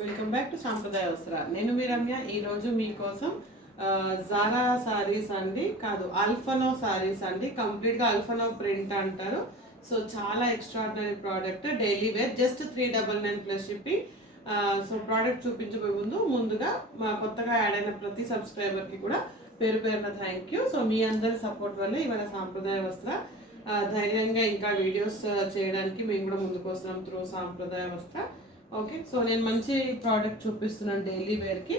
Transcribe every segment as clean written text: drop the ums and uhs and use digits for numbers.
Welcome back to సాంప్రదాయ వస్త్ర. నేను మీ రమ్య. ఈరోజు మీకోసం జారా సారీస్ అండి, కాదు అల్ఫనో సారీస్ అండి. కంప్లీట్గా అల్ఫనో ప్రింట్ అంటారు. సో చాలా extraordinary product, daily wear, just 399 plus shipping. So product చూపించబోయే ముందుగా మా కొత్తగా యాడ్ అయిన ప్రతి సబ్స్క్రైబర్కి కూడా పేరు పేరున థ్యాంక్ యూ. సో మీ అందరి సపోర్ట్ వల్ల ఇవాళ సాంప్రదాయ వస్త్ర ధైర్యంగా ఇంకా వీడియోస్ చేయడానికి మేము కూడా ముందుకు వస్తున్నాం త్రూ సాంప్రదాయ వస్త్ర. ఓకే, సో నేను మంచి ప్రోడక్ట్ చూపిస్తున్నాను డైలీ వేర్కి.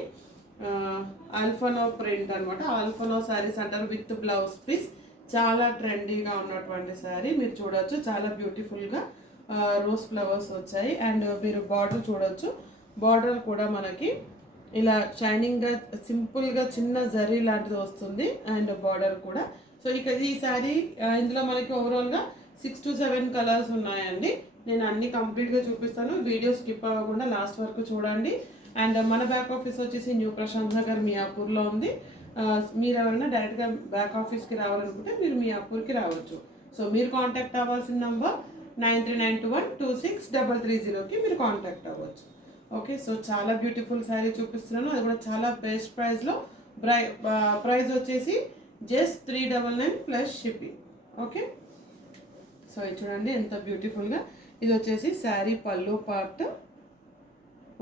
ఆల్ఫనో ప్రింట్ అనమాట. ఆల్ఫనో శారీస్ అంటారు, విత్ బ్లౌజ్ పీస్. చాలా ట్రెండీగా ఉన్నటువంటి శారీ మీరు చూడొచ్చు. చాలా బ్యూటిఫుల్గా రోజ్ ఫ్లవర్స్ వచ్చాయి. అండ్ మీరు బార్డర్ చూడొచ్చు. బార్డర్ కూడా మనకి ఇలా షైనింగ్గా సింపుల్గా చిన్న జరీ లాంటిది వస్తుంది. అండ్ బార్డర్ కూడా. సో ఇక ఈ శారీ ఇందులో మనకి ఓవరాల్గా 6 to 7 కలర్స్ ఉన్నాయండి. నేను అన్ని కంప్లీట్గా చూపిస్తాను. వీడియో స్కిప్ అవ్వకుండా లాస్ట్ వరకు చూడండి. అండ్ మన బ్యాక్ ఆఫీస్ వచ్చేసి న్యూ ప్రశాంత్ నగర్ మియాపూర్లో ఉంది. మీరు ఎవరైనా డైరెక్ట్గా బ్యాక్ ఆఫీస్కి రావాలనుకుంటే మీరు మియాపూర్కి రావచ్చు. సో మీరు కాంటాక్ట్ అవ్వాల్సిన నంబర్ 9392126330కి మీరు కాంటాక్ట్ అవ్వచ్చు. ఓకే, సో చాలా బ్యూటిఫుల్ శారీ చూపిస్తున్నాను. అది కూడా చాలా బెస్ట్ ప్రైస్లో. ప్రైస్ వచ్చేసి just 399 plus shipping. Okay, so ఇది చూడండి ఎంత బ్యూటిఫుల్గా. ఇది వచ్చేసి శారీ పళ్ళు పార్ట్.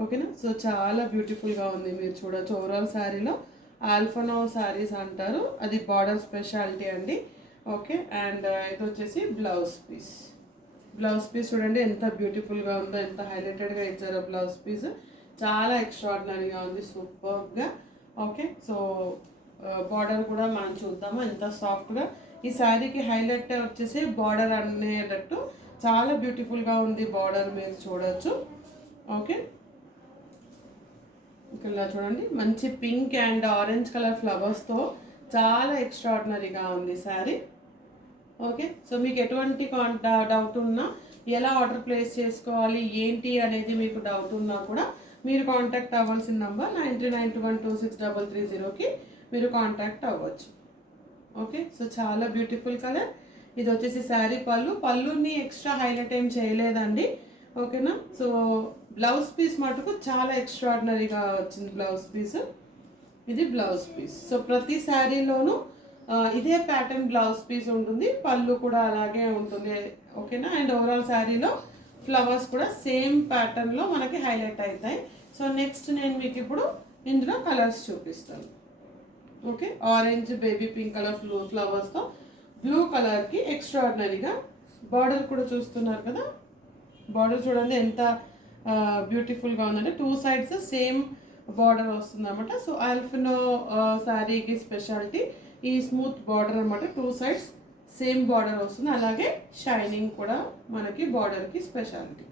ఓకేనా, సో చాలా బ్యూటిఫుల్గా ఉంది. మీరు చూడొచ్చు. ఓవరాల్ శారీలో ఆల్ఫనో శారీస్ అంటారు, అది బార్డర్ స్పెషాలిటీ అండి. ఓకే, అండ్ ఇది వచ్చేసి బ్లౌజ్ పీస్. బ్లౌజ్ పీస్ చూడండి ఎంత బ్యూటిఫుల్గా ఉందో, ఎంత హైలైటెడ్గా ఇచ్చారో బ్లౌజ్ పీస్. చాలా ఎక్స్ట్రాడినరీగా ఉంది, సూపర్గా. ఓకే, సో బార్డర్ కూడా మనం చూద్దాము ఎంత సాఫ్ట్గా. ఈ శారీకి హైలైట్ వచ్చేసి బార్డర్ అనేటట్టు చాలా బ్యూటిఫుల్గా ఉంది బార్డర్, మీరు చూడొచ్చు. ఓకే, ఇక్కడ చూడండి మంచి పింక్ అండ్ ఆరెంజ్ కలర్ ఫ్లవర్స్తో చాలా ఎక్స్ట్రాడినరీగా ఉంది శారీ. ఓకే, సో మీకు ఎటువంటి డౌట్ ఉన్నా, ఎలా ఆర్డర్ ప్లేస్ చేసుకోవాలి ఏంటి అనేది మీకు డౌట్ ఉన్నా కూడా మీరు కాంటాక్ట్ అవ్వాల్సిన నంబర్ 9392126330కి మీరు కాంటాక్ట్ అవ్వచ్చు. ఓకే, సో చాలా బ్యూటిఫుల్ కలర్. ఇది వచ్చేసి శారీ పళ్ళుని ఎక్స్ట్రా హైలైట్ ఏం చేయలేదండి. ఓకేనా, సో బ్లౌజ్ పీస్ మటుకు చాలా ఎక్స్ట్రాడినరీగా వచ్చింది బ్లౌజ్ పీస్. ఇది బ్లౌజ్ పీస్. సో ప్రతి శారీలోనూ ఇదే ప్యాటర్న్ బ్లౌజ్ పీస్ ఉంటుంది, పళ్ళు కూడా అలాగే ఉంటుంది. ఓకేనా, అండ్ ఓవరాల్ శారీలో ఫ్లవర్స్ కూడా సేమ్ ప్యాటర్న్లో మనకి హైలైట్ అవుతాయి. సో నెక్స్ట్ నేను మీకు ఇప్పుడు ఇందులో కలర్స్ చూపిస్తాను. Okay, orange baby pink colour ఫ్లవర్స్తో బ్లూ కలర్కి ఎక్స్ట్రాడినరీగా బార్డర్ కూడా చూస్తున్నారు కదా. బార్డర్ చూడండి ఎంత బ్యూటిఫుల్గా ఉందంటే 2 sides సేమ్ బార్డర్ వస్తుంది అనమాట. సో ఆల్ఫినో శారీకి స్పెషాలిటీ ఈ స్మూత్ బార్డర్ అనమాట. 2 sides సేమ్ బార్డర్ వస్తుంది. అలాగే షైనింగ్ కూడా మనకి బార్డర్కి స్పెషాలిటీ.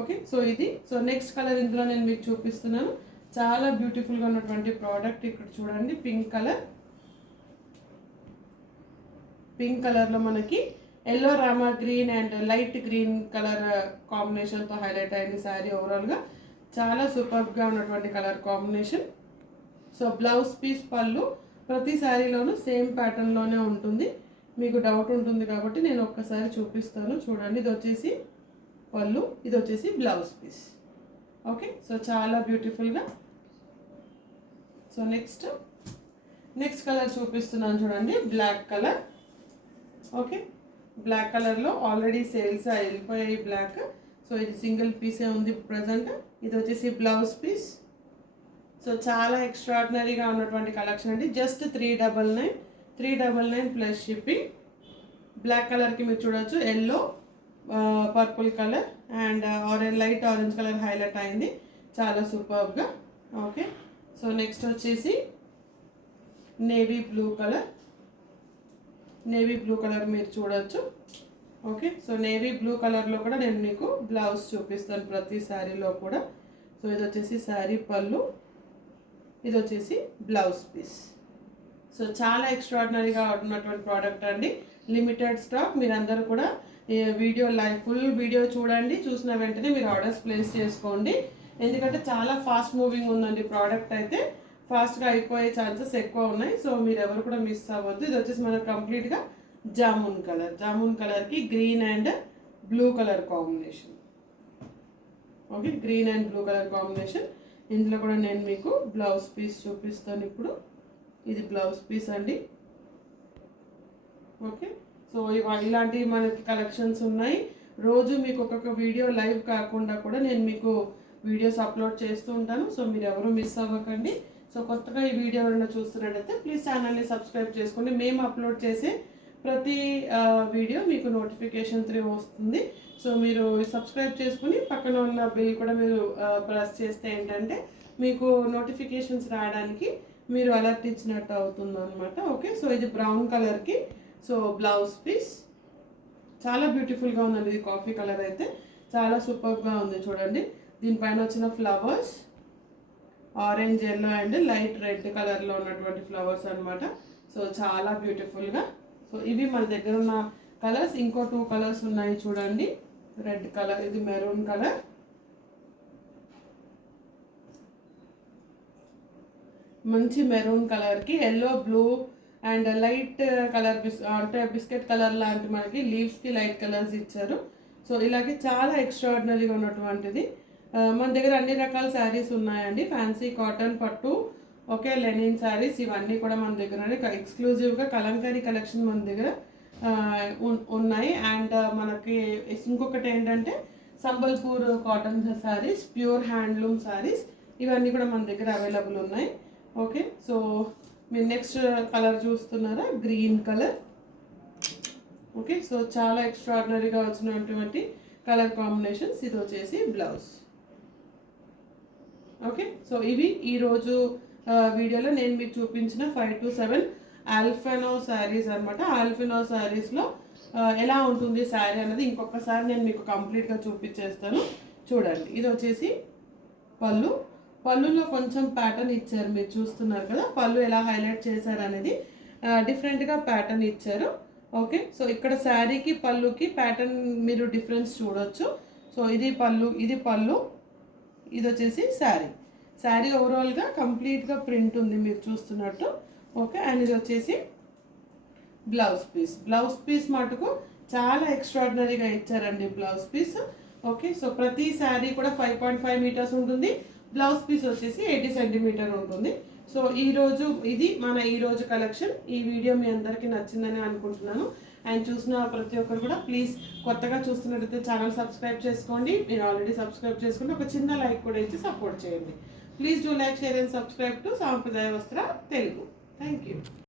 ఓకే, సో ఇది. సో నెక్స్ట్ కలర్ ఇందులో నేను మీకు చూపిస్తున్నాను. చాలా బ్యూటిఫుల్గా ఉన్నటువంటి ప్రోడక్ట్. ఇక్కడ చూడండి పింక్ కలర్. పింక్ కలర్లో మనకి ఎల్లో రామా green and light green colour కాంబినేషన్తో హైలైట్ అయింది శారీ. ఓవరాల్గా చాలా సూపర్గా ఉన్నటువంటి colour combination. So blouse piece పళ్ళు ప్రతి శారీలోనూ సేమ్ ప్యాటర్న్లోనే ఉంటుంది. మీకు డౌట్ ఉంటుంది కాబట్టి నేను ఒక్కసారి చూపిస్తాను. చూడండి, ఇది వచ్చేసి పళ్ళు, ఇది వచ్చేసి బ్లౌజ్ పీస్. ఓకే, సో చాలా బ్యూటిఫుల్గా. సో నెక్స్ట్ కలర్ చూపిస్తున్నాను చూడండి, బ్లాక్ కలర్. ఓకే, బ్లాక్ కలర్లో ఆల్రెడీ సేల్స్ వెళ్ళిపోయాయి బ్లాక్. సో ఇది సింగిల్ పీసే ఉంది ప్రజెంట్. ఇది వచ్చేసి బ్లౌజ్ పీస్. సో చాలా ఎక్స్ట్రాడినరీగా ఉన్నటువంటి కలెక్షన్ అండి. Just 399 plus shipping. బ్లాక్ కలర్కి మీరు చూడవచ్చు yellow, purple colour and light orange colour highlight అయింది, చాలా సూపర్గా. ఓకే, సో నెక్స్ట్ వచ్చేసి నేవీ బ్లూ కలర్ మీరు చూడవచ్చు. ఓకే, సో నేవీ బ్లూ కలర్లో కూడా నేను మీకు బ్లౌజ్ చూపిస్తాను ప్రతి శారీలో కూడా. సో ఇది వచ్చేసి శారీ పళ్ళు, ఇది వచ్చేసి బ్లౌజ్ పీస్. సో చాలా ఎక్స్ట్రాడినరీగా ఉన్నటువంటి ప్రోడక్ట్ అండి. Limited stock. మీరందరూ కూడా ఫుల్ వీడియో చూడండి. చూసిన వెంటనే మీరు ఆర్డర్స్ ప్లేస్ చేసుకోండి. ఎందుకంటే చాలా ఫాస్ట్ మూవింగ్ ఉందండి ప్రోడక్ట్. అయితే ఫాస్ట్గా అయిపోయే ఛాన్సెస్ ఎక్కువ ఉన్నాయి. సో మీరు ఎవరు కూడా మిస్ అవ్వద్దు. ఇది వచ్చేసి మనకు కంప్లీట్గా జామున్ కలర్కి green and blue colour combination. Okay, green and blue colour combination. ఇందులో కూడా నేను మీకు బ్లౌజ్ పీస్ చూపిస్తాను ఇప్పుడు. ఇది బ్లౌజ్ పీస్ అండి. ఓకే, సో ఇలాంటి మనకి కలెక్షన్స్ ఉన్నాయి. రోజు మీకు ఒక్కొక్క వీడియో లైవ్ కాకుండా కూడా నేను మీకు వీడియోస్ అప్లోడ్ చేస్తూ ఉంటాను. సో మీరు ఎవరు మిస్ అవ్వకండి. సో కొత్తగా ఈ వీడియో ఎవరైనా చూస్తున్నట్టయితే ప్లీజ్ ఛానల్ని సబ్స్క్రైబ్ చేసుకోండి. మేము అప్లోడ్ చేసే ప్రతి వీడియో మీకు నోటిఫికేషన్ త్రీ వస్తుంది. సో మీరు సబ్స్క్రైబ్ చేసుకుని పక్కన ఉన్న బిల్ కూడా మీరు ప్రెస్ చేస్తే ఏంటంటే మీకు నోటిఫికేషన్స్ రావడానికి మీరు అలర్ట్ ఇచ్చినట్టు అవుతుంది అనమాట. ఓకే, సో ఇది బ్రౌన్ కలర్కి సో బ్లౌజ్ పీస్ చాలా బ్యూటిఫుల్గా ఉందండి. ఇది కాఫీ కలర్ అయితే చాలా సూపర్గా ఉంది చూడండి. దీనిపైన వచ్చిన flowers orange, yellow and light red కలర్లో ఉన్నటువంటి ఫ్లవర్స్ అనమాట. సో చాలా బ్యూటిఫుల్గా. సో ఇవి మన దగ్గర ఉన్న కలర్స్. ఇంకో 2 కలర్స్ ఉన్నాయి చూడండి. రెడ్ కలర్, ఇది మెరూన్ కలర్, మంచి మెరూన్ కలర్కి yellow, blue and light colour అంటే బిస్కెట్ కలర్ లాంటి మనకి లీవ్స్కి లైట్ కలర్స్ ఇచ్చారు. సో ఇలాగే చాలా ఎక్స్ట్రాడినరీగా ఉన్నటువంటిది. మన దగ్గర అన్ని రకాల శారీస్ ఉన్నాయండి. ఫ్యాన్సీ, కాటన్, పట్టు, ఓకే, లెనిన్ శారీస్ ఇవన్నీ కూడా మన దగ్గర ఎక్స్క్లూజివ్గా కలంకారీ కలెక్షన్ మన దగ్గర ఉన్నాయి. అండ్ మనకి ఇంకొకటి ఏంటంటే Sambalpur cotton saris, pure handloom saris ఇవన్నీ కూడా మన దగ్గర అవైలబుల్ ఉన్నాయి. ఓకే, సో మీరు నెక్స్ట్ కలర్ చూస్తున్నారా, గ్రీన్ కలర్. ఓకే, సో చాలా ఎక్స్ట్రాడినరీగా వచ్చినటువంటి కలర్ కాంబినేషన్స్. ఇది వచ్చేసి బ్లౌజ్. ఓకే, సో ఇవి ఈరోజు వీడియోలో నేను మీకు చూపించిన 5 to 7 ఆల్ఫెనో శారీస్ అనమాట. ఆల్ఫెనో శారీస్లో ఎలా ఉంటుంది శారీ అనేది ఇంకొకసారి నేను మీకు కంప్లీట్గా చూపించేస్తాను చూడండి. ఇది వచ్చేసి పళ్ళు. పళ్ళులో కొంచెం ప్యాటర్న్ ఇచ్చారు, మీరు చూస్తున్నారు కదా. పళ్ళు ఎలా హైలైట్ చేశారు అనేది డిఫరెంట్గా ప్యాటర్న్ ఇచ్చారు. ఓకే, సో ఇక్కడ శారీకి పళ్ళుకి ప్యాటర్న్ మీరు డిఫరెన్స్ చూడొచ్చు. సో ఇది పళ్ళు, ఇది పళ్ళు, ఇది వచ్చేసి శారీ. శారీ ఓవరాల్గా కంప్లీట్గా ప్రింట్ ఉంది మీరు చూస్తున్నట్టు. ఓకే, అండ్ ఇది వచ్చేసి బ్లౌజ్ పీస్. బ్లౌజ్ పీస్ మటుకు చాలా ఎక్స్ట్రాడినరీగా ఇచ్చారండి బ్లౌజ్ పీస్. ఓకే, సో ప్రతి శారీ కూడా 5.5 మీటర్స్ ఉంటుంది. బ్లౌజ్ పీస్ వచ్చేసి 80 సెంటీమీటర్ ఉంటుంది. సో ఇది మన ఈరోజు కలెక్షన్. ఈ వీడియో మీ అందరికీ నచ్చిందని అనుకుంటున్నాను. అండ్ చూసిన ప్రతి ఒక్కరు కూడా ప్లీజ్ కొత్తగా చూస్తున్నట్టయితే ఛానల్ సబ్స్క్రైబ్ చేసుకోండి. మీరు ఆల్రెడీ సబ్స్క్రైబ్ చేసుకుంటే ఒక చిన్న లైక్ కూడా ఇచ్చి సపోర్ట్ చేయండి. Please do like, share and subscribe to సాంప్రదాయ వస్త్ర తెలుగు. Thank you.